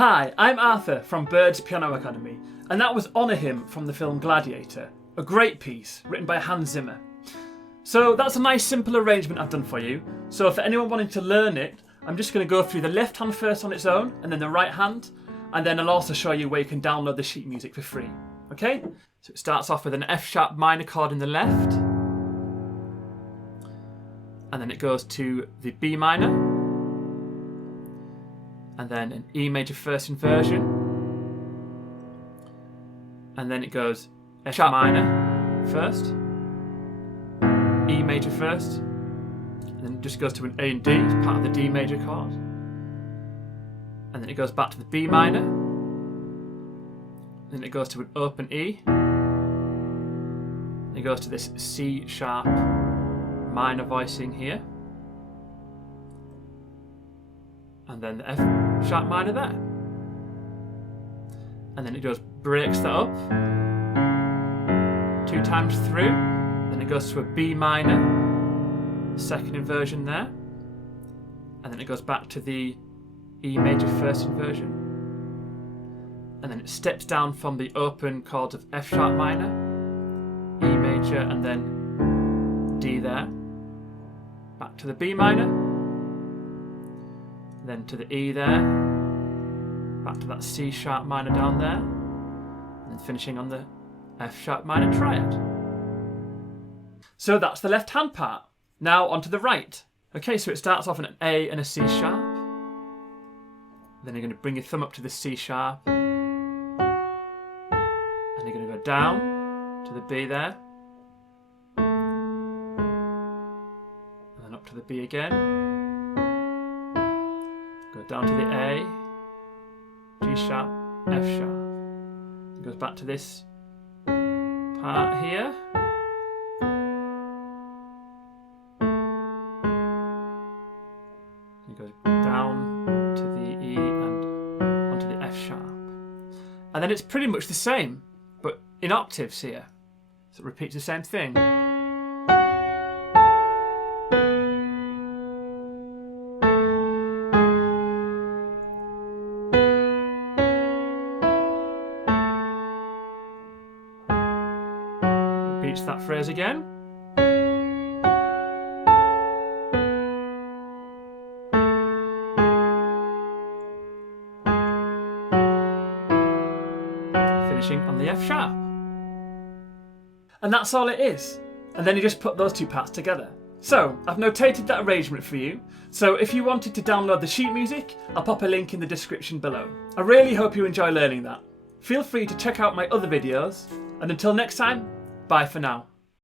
Hi, I'm Arthur from Bird's Piano Academy, and that was Honour Him from the film Gladiator, a great piece written by Zimmer. So that's a nice simple arrangement I've done for you. So for anyone wanting to learn it, I'm just going to go through the left hand first on its own, and then the right hand, and then I'll also show you where you can download the sheet music for free. Okay? So it starts off with an F sharp minor chord in the left, and then it goes to the B minor, and then an E major first inversion, and then it goes F sharp minor first, E major first, and then it just goes to an A and D, it's part of the D major chord, and then it goes back to the B minor, then it goes to an open E, and it goes to this C sharp minor voicing here, and then the F sharp minor there, and then it just breaks that up 2 times through, then it goes to a B minor, second inversion there, and then it goes back to the E major first inversion, and then it steps down from the open chords of F sharp minor, E major, and then D there, back to the B minor, then to the E there, back to that C sharp minor down there, and then finishing on the F sharp minor triad. So that's the left hand part. Now onto the right. Okay, so it starts off in an A and a C sharp. Then you're going to bring your thumb up to the C sharp, and you're going to go down to the B there, and then up to the B again. Go down to the A, G sharp, F sharp. It goes back to this part here. It goes down to the E and onto the F sharp. And then it's pretty much the same, but in octaves here. So it repeats the same thing. Repeats that phrase again. Finishing on the F sharp. And that's all it is. And then you just put those two parts together. So, I've notated that arrangement for you. So if you wanted to download the sheet music, I'll pop a link in the description below. I really hope you enjoy learning that. Feel free to check out my other videos. And until next time, bye for now.